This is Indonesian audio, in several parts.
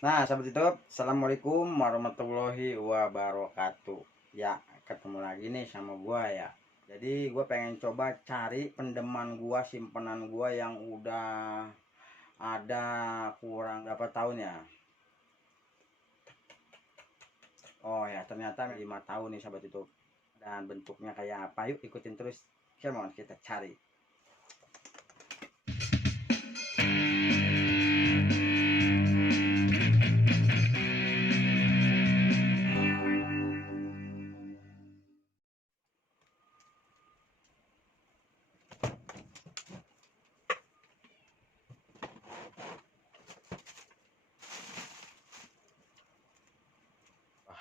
Nah, sahabat YouTube, assalamualaikum warahmatullahi wabarakatuh. Ya, ketemu lagi nih sama gua ya. Jadi gua pengen coba cari pendeman gua, simpenan gua yang udah ada kurang berapa tahun ya. Oh ya, ternyata 5 tahun nih sahabat YouTube. Dan bentuknya kayak apa? Yuk ikutin terus. Come on, kita cari.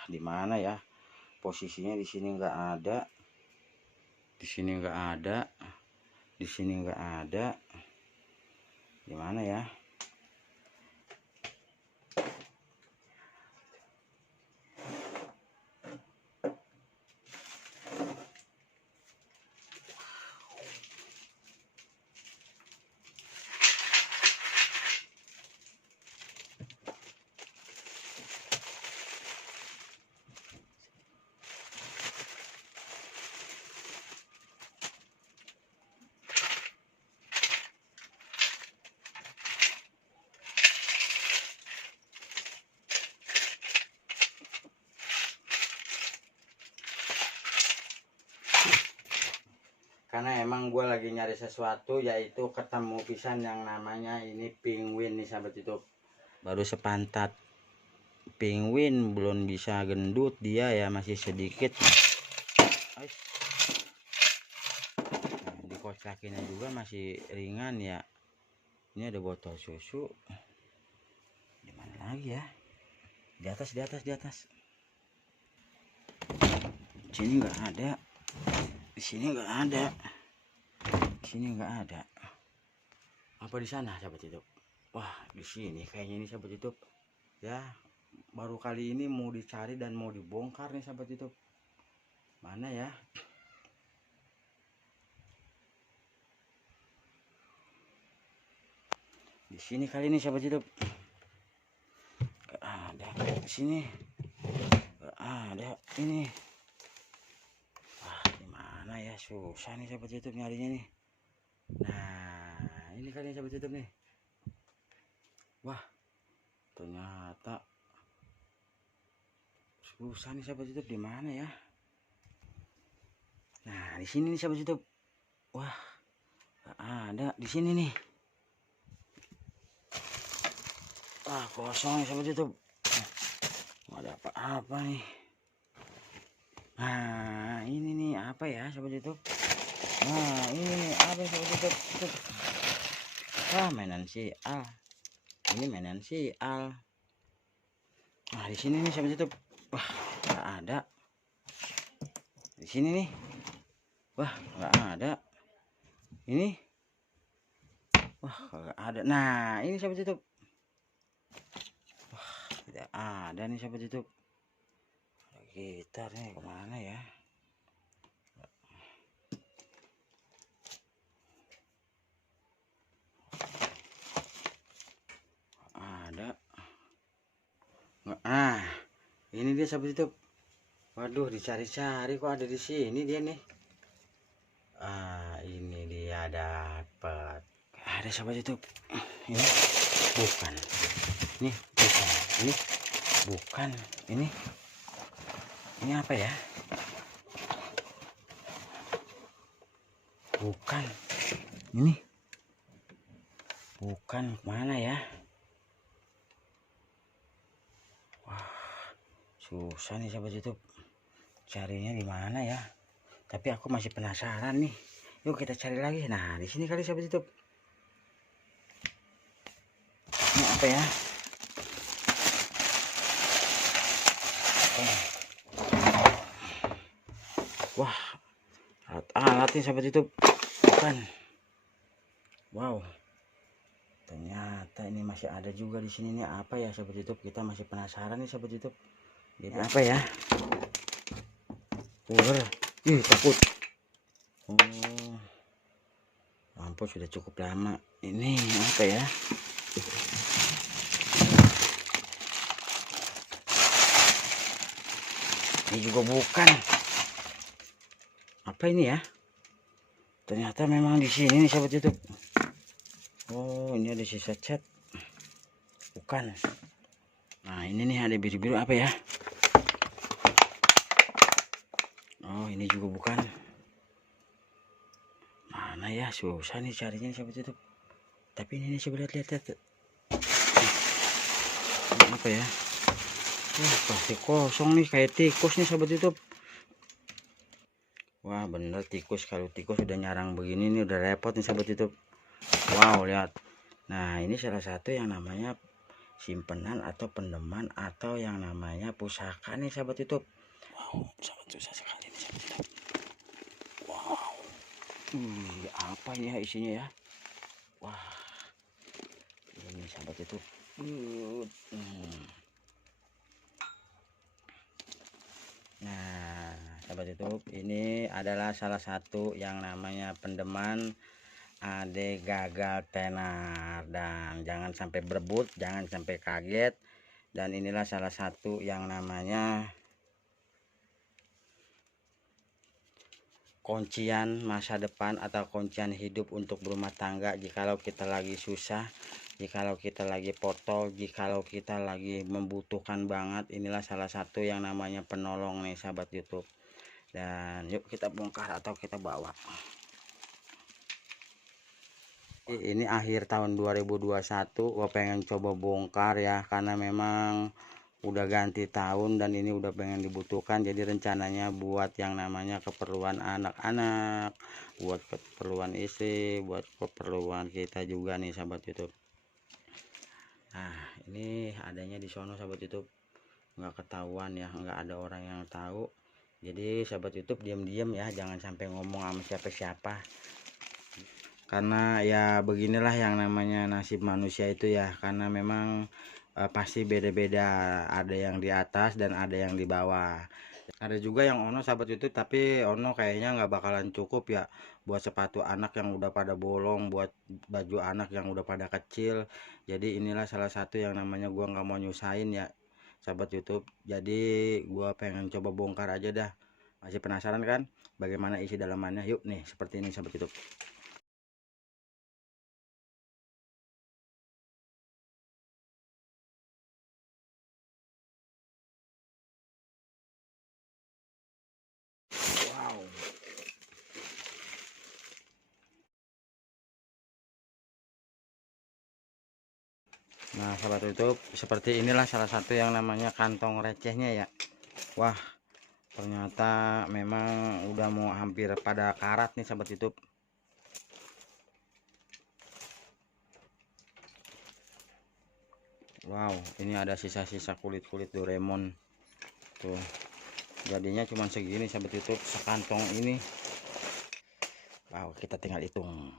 Di mana ya? Posisinya di sini nggak ada. Di sini nggak ada. Di sini nggak ada. Di mana ya? Karena emang gue lagi nyari sesuatu, yaitu ketemu pisan yang namanya ini penguin nih sahabat YouTube. Baru sepantat penguin, belum bisa gendut dia ya, masih sedikit. Nah, di kos kakinya juga masih ringan ya. Ini ada botol susu. Di mana lagi ya? Di atas, di atas, di atas. Di sini nggak ada. Di sini nggak ada. Di sini nggak ada. Apa di sana sahabat YouTube? Wah, di sini kayaknya ini sahabat YouTube. Ya, baru kali ini mau dicari dan mau dibongkar nih sahabat YouTube. Mana ya? Di sini kali ini sahabat YouTube. Gak ada di sini. Gak ada ini. Wah, di mana ya? Susah nih sahabat YouTube nyarinya nih. Nah, ini kali sahabat YouTube nih. Wah, ternyata susah nih sahabat YouTube, di mana ya? Nah, di sini nih sahabat YouTube. Wah, gak ada di sini nih. Wah, kosong nih sahabat YouTube. Nggak ada apa-apa nih. Nah, ini nih apa ya sahabat YouTube? Nah, ini nih apa sahabat YouTube? Wah, mainan sial. Ini mainan sial. Nah, di sini nih sahabat YouTube. Wah, nggak ada. Di sini nih. Wah, nggak ada. Ini. Wah, nggak ada. Nah, ini sahabat YouTube. Wah, tidak ada nih sahabat YouTube. Gitar nih kemana ya? Ada. Ah, ini dia sahabat YouTube. Waduh, dicari-cari kok ada di sini dia nih. Ah, ini dia dapat. Ada sahabat YouTube. Ini bukan. Ini bukan. Ini bukan. Ini apa ya? Bukan. Ini bukan, mana ya? Wah, susah nih sahabat YouTube. Carinya di mana ya? Tapi aku masih penasaran nih. Yuk kita cari lagi. Nah, di sini kali sahabat YouTube. Ini apa ya? Wah, alat nih sahabat YouTube. Bukan. Wow. Ternyata ini masih ada juga di sini nih. Apa ya sahabat YouTube? Kita masih penasaran nih sahabat YouTube. Ini apa ya? Ular. Ih, takut. Oh. Lampu sudah cukup lama. Ini apa ya? Ini juga bukan. Apa ini ya? Ternyata memang di sini nih sahabat YouTube. Oh, ini ada sisa cat. Bukan. Nah, ini nih ada biru-biru apa ya? Oh, ini juga bukan. Mana ya? Susah nih carinya sahabat YouTube. Tapi ini coba lihat. Apa ya? Wah, pasti kosong nih kayak tikus nih sahabat YouTube. Wah, bener tikus. Kalau tikus udah nyarang begini nih udah repot nih sahabat YouTube. Wow, lihat. Nah, ini salah satu yang namanya simpenan atau pendeman atau yang namanya pusaka nih sahabat YouTube. Wow, sangat susah sekali nih sahabat YouTube. Wow. Apa ini ya isinya ya? Wah. Ini sahabat YouTube. Nah, sahabat YouTube, ini adalah salah satu yang namanya pendeman ade gagal tenar, dan jangan sampai berebut, jangan sampai kaget. Dan inilah salah satu yang namanya kuncian masa depan atau kuncian hidup untuk berumah tangga. Jikalau kita lagi susah, jikalau kita lagi potol, jikalau kita lagi membutuhkan banget, inilah salah satu yang namanya penolong nih sahabat YouTube. Dan yuk kita bongkar atau kita bawa. Ini akhir tahun 2021 gua pengen coba bongkar ya, karena memang udah ganti tahun dan ini udah pengen dibutuhkan. Jadi rencananya buat yang namanya keperluan anak-anak, buat keperluan istri, buat keperluan kita juga nih sahabat YouTube. Nah, ini adanya di sono sahabat YouTube, nggak ketahuan ya, nggak ada orang yang tahu. Jadi sahabat YouTube diam-diam ya, jangan sampai ngomong sama siapa-siapa, karena ya beginilah yang namanya nasib manusia itu ya. Karena memang pasti beda-beda, ada yang di atas dan ada yang di bawah. Ada juga yang ono sahabat YouTube, tapi ono kayaknya nggak bakalan cukup ya buat sepatu anak yang udah pada bolong, buat baju anak yang udah pada kecil. Jadi inilah salah satu yang namanya gua nggak mau nyusahin ya sahabat YouTube. Jadi gua pengen coba bongkar aja dah. Masih penasaran kan bagaimana isi dalamannya? Yuk nih, seperti ini sahabat YouTube. Wow. Nah sahabat YouTube, seperti inilah salah satu yang namanya kantong recehnya ya. Wah, ternyata memang udah mau hampir pada karat nih sahabat YouTube. Wow, ini ada sisa-sisa kulit-kulit Doraemon tuh. Jadinya cuma segini sahabat YouTube, sekantong ini. Wow, kita tinggal hitung.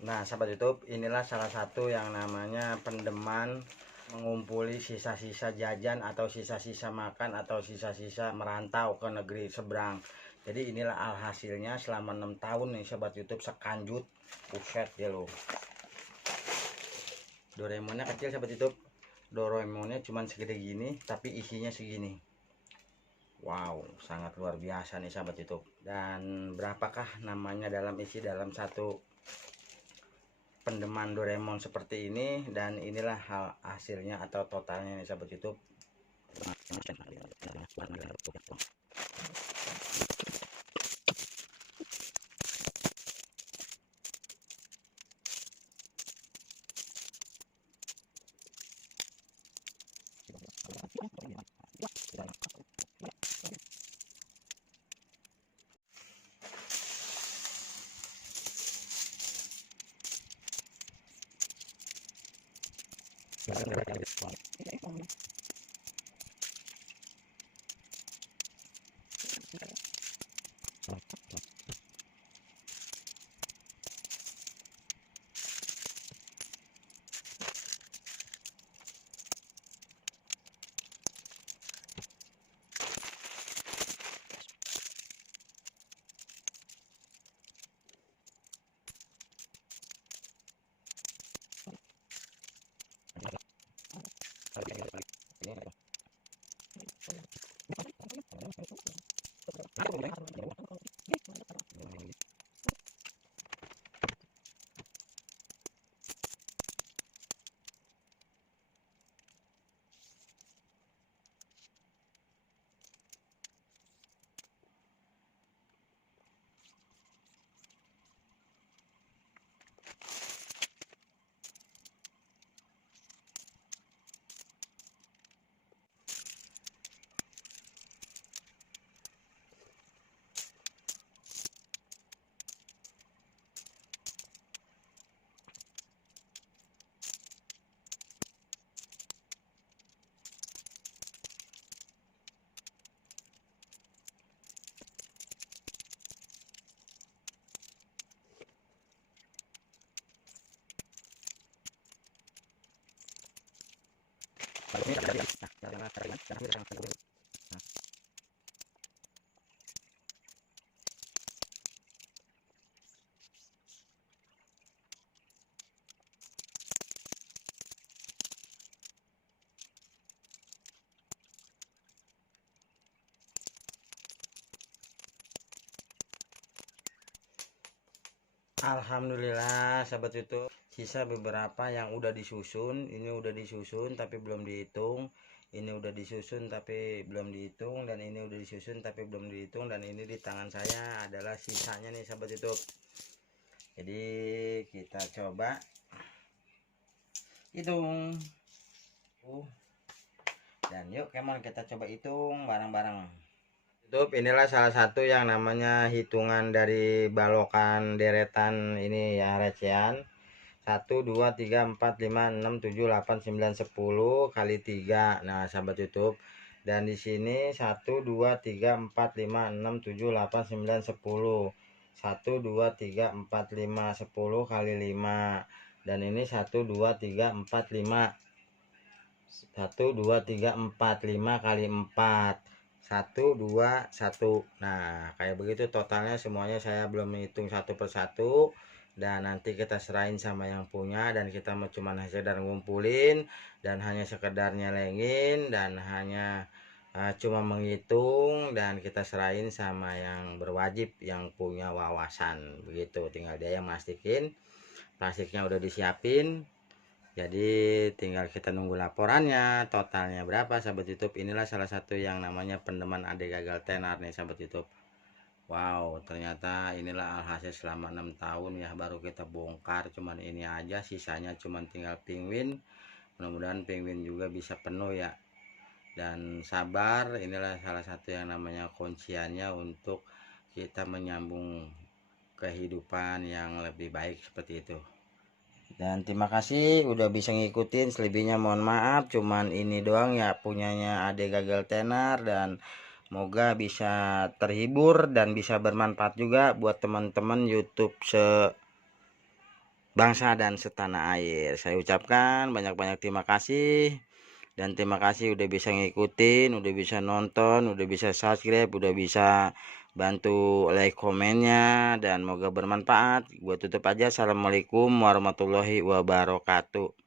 Nah sahabat YouTube, inilah salah satu yang namanya pendeman mengumpuli sisa-sisa jajan atau sisa-sisa makan atau sisa-sisa merantau ke negeri seberang. Jadi inilah alhasilnya selama 6 tahun nih sahabat YouTube, sekanjut. Buset ya lo. Doraemonnya kecil sahabat YouTube. Doraemonnya cuman segede gini tapi isinya segini. Wow, sangat luar biasa nih sahabat YouTube. Dan berapakah namanya dalam isi dalam satu pendeman Doraemon seperti ini, dan inilah hasilnya atau totalnya nih sahabat YouTube. Alhamdulillah sahabat YouTube, sisa beberapa yang udah disusun. Ini udah disusun tapi belum dihitung, ini udah disusun tapi belum dihitung, dan ini udah disusun tapi belum dihitung, dan ini di tangan saya adalah sisanya nih sahabat YouTube. Jadi kita coba hitung, dan yuk kemon kita coba hitung bareng-bareng. YouTube, inilah salah satu yang namanya hitungan dari balokan deretan ini ya, recehan 1 2 3 4 5 6 7 8 9 10 kali 3. Nah sahabat YouTube, dan di sini 1 2 3 4 5 6 7 8 9 10 1 2 3 4 5 10, kali 5, dan ini 1 2 3 4 5 1 2 3 4 5 kali 4 1 2 1. Nah kayak begitu totalnya semuanya. Saya belum menghitung satu persatu, dan nanti kita serahin sama yang punya, dan kita mau cuman sekedar ngumpulin dan hanya sekedar nyelengin dan hanya cuma menghitung, dan kita serahin sama yang berwajib, yang punya wawasan begitu. Tinggal dia yang plastikin, plastiknya udah disiapin, jadi tinggal kita nunggu laporannya totalnya berapa sahabat YouTube. Inilah salah satu yang namanya pendeman ade gagal tenar nih sahabat YouTube. Wow, ternyata inilah alhasil selama 6 tahun ya baru kita bongkar. Cuman ini aja, sisanya cuman tinggal penguin. Mudah-mudahan penguin juga bisa penuh ya. Dan sabar, inilah salah satu yang namanya kunciannya untuk kita menyambung kehidupan yang lebih baik seperti itu. Dan terima kasih udah bisa ngikutin. Selebihnya mohon maaf, cuman ini doang ya punyanya ade gagal tenar, dan moga bisa terhibur dan bisa bermanfaat juga buat teman-teman YouTube sebangsa dan setanah air. Saya ucapkan banyak-banyak terima kasih, dan terima kasih udah bisa ngikutin, udah bisa nonton, udah bisa subscribe, udah bisa bantu like komennya, dan moga bermanfaat. Gua tutup aja. Assalamualaikum warahmatullahi wabarakatuh.